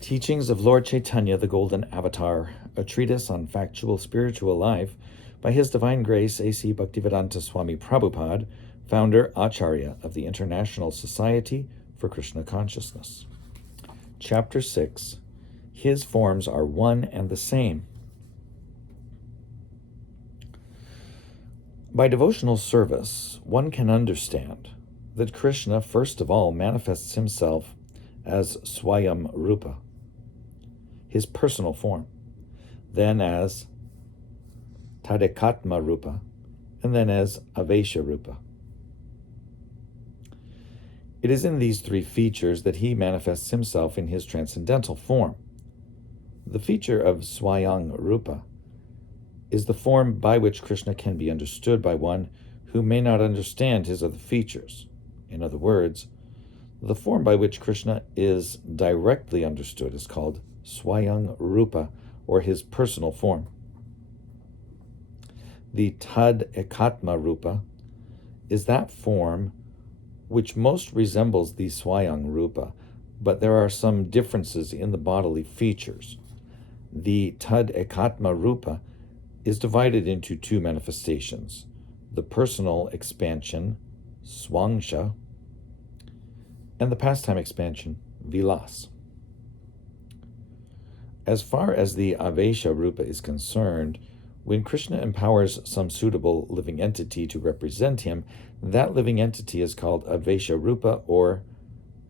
Teachings of Lord Caitanya, the Golden Avatar, a treatise on factual spiritual life by His Divine Grace A.C. Bhaktivedanta Swami Prabhupada, founder Acharya of the International Society for Krishna Consciousness. Chapter 6. His forms are one and the same. By devotional service, one can understand that Krishna first of all manifests himself as Swayam Rupa, his personal form, then as Tadekatma Rupa, and then as Avesha Rupa. It is in these three features that he manifests himself in his transcendental form. The feature of Swayam Rupa is the form by which Krishna can be understood by one who may not understand his other features. In other words, the form by which Krishna is directly understood is called Swayam Rupa, or his personal form. The Tad Ekatma Rupa is that form which most resembles the Swayam Rupa, but there are some differences in the bodily features. The Tad Ekatma Rupa is divided into two manifestations: the personal expansion, Swangsha, and the pastime expansion, Vilas. As far as the Avesha Rupa is concerned, when Krishna empowers some suitable living entity to represent him, that living entity is called Avesha Rupa or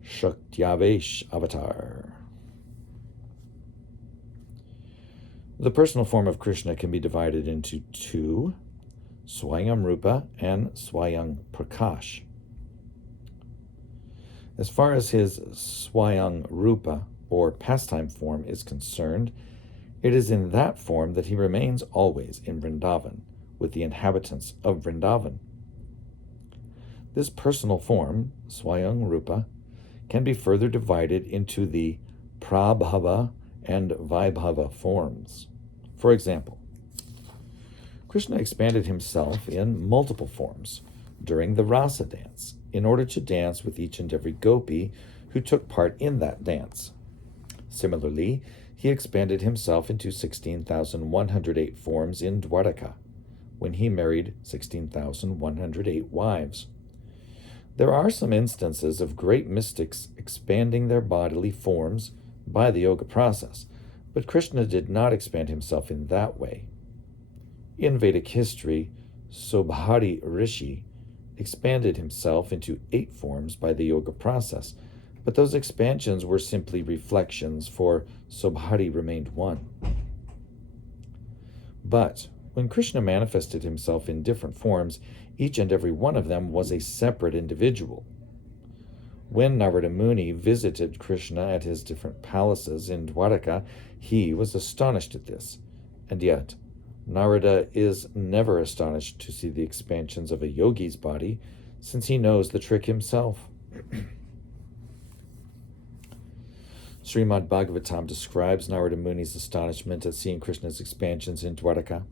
Shaktyavesh Avatar. The personal form of Krishna can be divided into two, Swayam Rupa and Swayam Prakash. As far as his Swayam Rupa, or pastime form, is concerned, it is in that form that he remains always in Vrindavan, with the inhabitants of Vrindavan. This personal form, Swayam Rupa, can be further divided into the Prabhava and Vaibhava forms. For example, Krishna expanded himself in multiple forms during the Rasa dance in order to dance with each and every gopi who took part in that dance. Similarly, he expanded himself into 16,108 forms in Dwaraka, when he married 16,108 wives. There are some instances of great mystics expanding their bodily forms by the yoga process, but Krishna did not expand himself in that way. In Vedic history, Sobhari Rishi expanded himself into 8 forms by the yoga process, but those expansions were simply reflections, for Sobhari remained one. But when Krishna manifested himself in different forms, each and every one of them was a separate individual. When Narada Muni visited Krishna at his different palaces in Dwaraka, he was astonished at this, and yet Narada is never astonished to see the expansions of a yogi's body, since he knows the trick himself. Srimad Bhagavatam describes Narada Muni's astonishment at seeing Krishna's expansions in Dwaraka.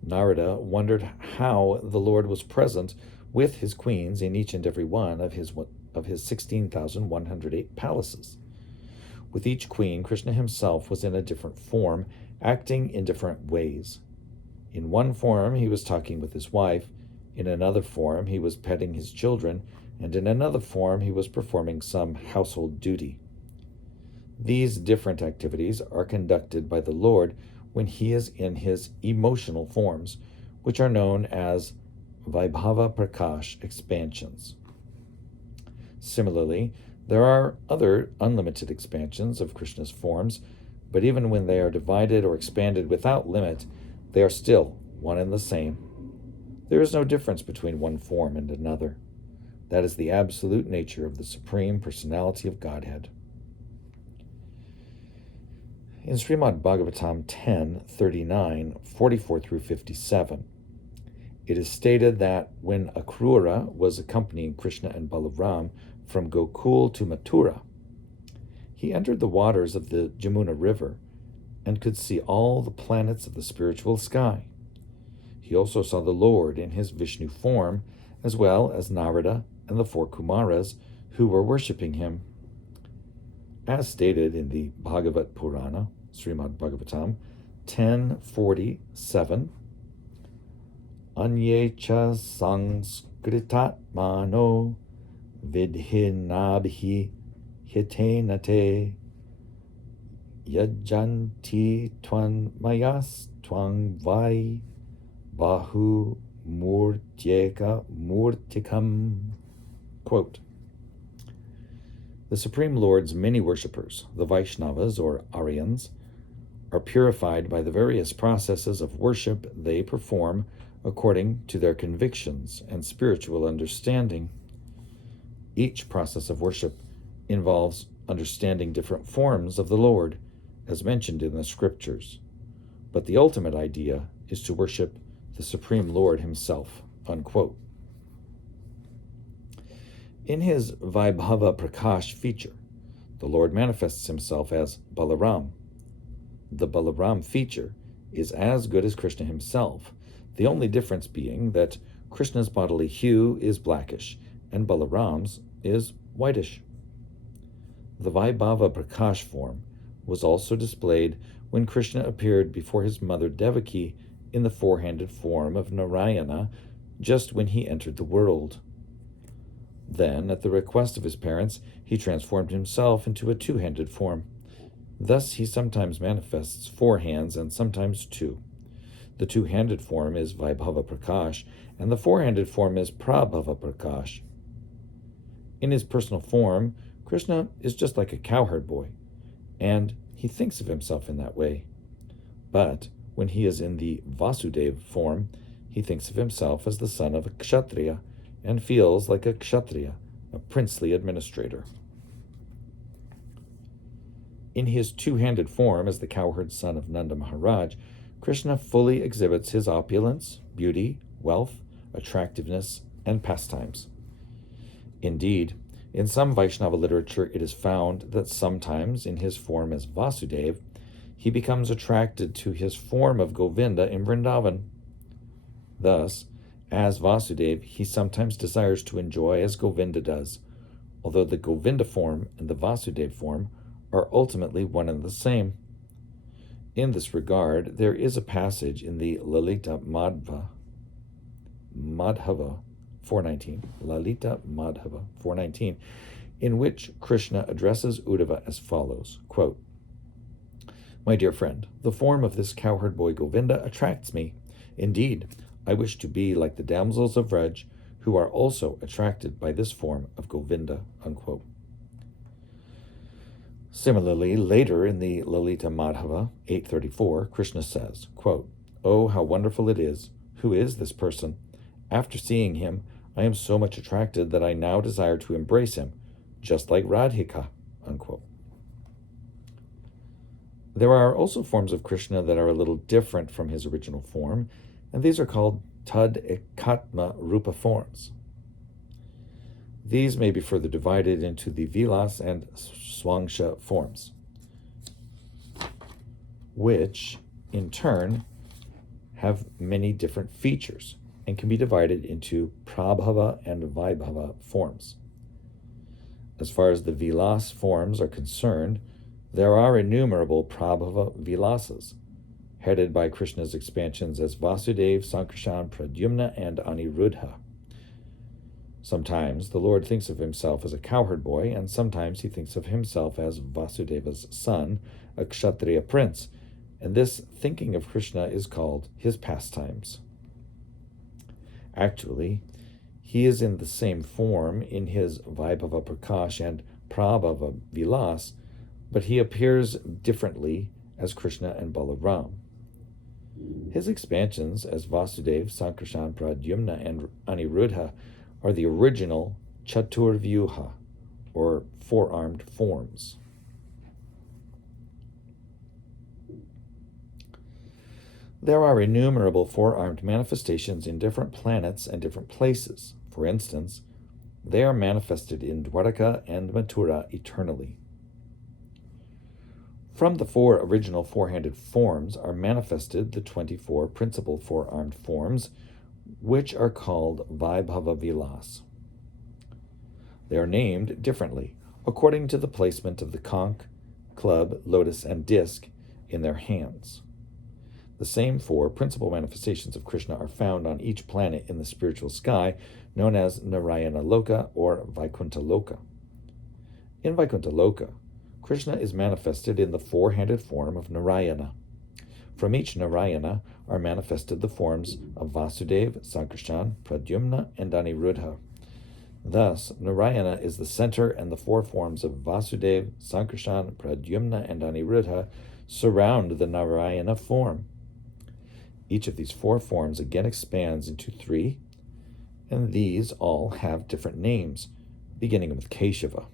Narada wondered how the Lord was present with his queens in each and every one of his 16,108 palaces. With each queen, Krishna himself was in a different form, acting in different ways. In one form, he was talking with his wife. In another form, he was petting his children. And in another form, he was performing some household duty. These different activities are conducted by the Lord when he is in his emotional forms, which are known as Vaibhava Prakash expansions. Similarly, there are other unlimited expansions of Krishna's forms, but even when they are divided or expanded without limit, they are still one and the same. There is no difference between one form and another. That is the absolute nature of the Supreme Personality of Godhead. In Srimad Bhagavatam 10:39, 44 through 57, it is stated that when Akrura was accompanying Krishna and Balaram from Gokul to Mathura, he entered the waters of the Jamuna River and could see all the planets of the spiritual sky. He also saw the Lord in his Vishnu form, as well as Narada and the 4 Kumaras who were worshipping him. as stated in the Bhagavat Purana, Srimad Bhagavatam 10:47, Anyecha sanskritatmano vidhinabhi hitenate yajanti twan mayas twang vai bahu murtyeka murtikam. Quote, the Supreme Lord's many worshippers, the Vaishnavas or Aryans, are purified by the various processes of worship they perform according to their convictions and spiritual understanding. Each process of worship involves understanding different forms of the Lord, as mentioned in the scriptures. But the ultimate idea is to worship the Supreme Lord himself. Unquote. In his Vaibhava Prakash feature, the Lord manifests himself as Balaram. The Balaram feature is as good as Krishna himself, the only difference being that Krishna's bodily hue is blackish and Balaram's is whitish. The Vaibhava Prakash form was also displayed when Krishna appeared before his mother Devaki in the four-handed form of Narayana just when he entered the world. Then, at the request of his parents, he transformed himself into a two-handed form. Thus, he sometimes manifests four hands and sometimes two. The two-handed form is Vaibhava Prakash, and the four-handed form is Prabhava Prakash. In his personal form, Krishna is just like a cowherd boy, and he thinks of himself in that way. But when he is in the Vasudeva form, he thinks of himself as the son of a kshatriya, and feels like a kshatriya, a princely administrator. In his two-handed form as the cowherd son of Nanda Maharaj, Krishna fully exhibits his opulence, beauty, wealth, attractiveness, and pastimes. Indeed, in some Vaishnava literature it is found that sometimes in his form as Vasudeva, he becomes attracted to his form of Govinda in Vrindavan. Thus, as Vasudeva, he sometimes desires to enjoy as Govinda does, although the Govinda form and the Vasudeva form are ultimately one and the same. In this regard, there is a passage in the Lalita Madhava 419, Lalita Madhava 419, in which Krishna addresses Uddhava as follows, quote, my dear friend, the form of this cowherd boy Govinda attracts me. Indeed, I wish to be like the damsels of Vraj, who are also attracted by this form of Govinda, unquote. Similarly, later in the Lalita Madhava 834, Krishna says, quote, oh, how wonderful it is! Who is this person? After seeing him, I am so much attracted that I now desire to embrace him, just like Radhika, unquote. There are also forms of Krishna that are a little different from his original form, and these are called Tad Ekatma Rupa forms. These may be further divided into the Vilas and Swangsha forms, which, in turn, have many different features and can be divided into Prabhava and Vaibhava forms. As far as the Vilas forms are concerned, there are innumerable Prabhava Vilasas, headed by Krishna's expansions as Vasudeva, Sankarshan, Pradyumna, and Aniruddha. Sometimes the Lord thinks of himself as a cowherd boy, and sometimes he thinks of himself as Vasudeva's son, a Kshatriya prince, and this thinking of Krishna is called his pastimes. Actually, he is in the same form in his Vaibhava Prakash and Prabhava Vilas, but he appears differently as Krishna and Balaram. His expansions as Vasudeva, Sankarshan, Pradyumna, and Aniruddha are the original Chaturvyuha, or four-armed forms. There are innumerable four-armed manifestations in different planets and different places. For instance, they are manifested in Dwaraka and Mathura eternally. From the four original four-handed forms are manifested the 24 principal four-armed forms, which are called Vaibhava Vilas. They are named differently, according to the placement of the conch, club, lotus, and disc in their hands. The same four principal manifestations of Krishna are found on each planet in the spiritual sky, known as Narayana Loka or Vaikuntha Loka. In Vaikuntha Loka, Krishna is manifested in the four-handed form of Narayana. From each Narayana are manifested the forms of Vasudeva, Sankarshan, Pradyumna, and Aniruddha. Thus, Narayana is the center, and the four forms of Vasudeva, Sankarshan, Pradyumna, and Aniruddha surround the Narayana form. Each of these four forms again expands into three, and these all have different names, beginning with Keshava.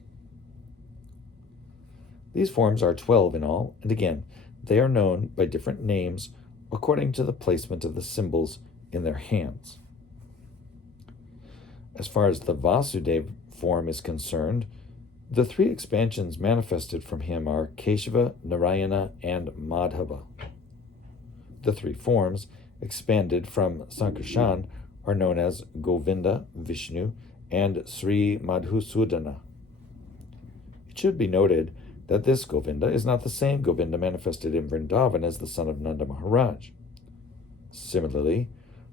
These forms are 12 in all, and again, they are known by different names according to the placement of the symbols in their hands. As far as the Vasudeva form is concerned, the three expansions manifested from him are Keshava, Narayana, and Madhava. The three forms expanded from Sankarshan are known as Govinda, Vishnu, and Sri Madhusudana. It should be noted that this Govinda is not the same Govinda manifested in Vrindavan as the son of Nanda Maharaj. Similarly,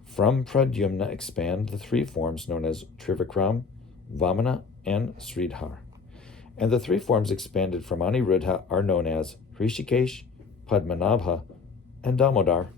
from Pradyumna expand the three forms known as Trivikram, Vamana, and Sridhar. And the three forms expanded from Aniruddha are known as Rishikesh, Padmanabha, and Damodar.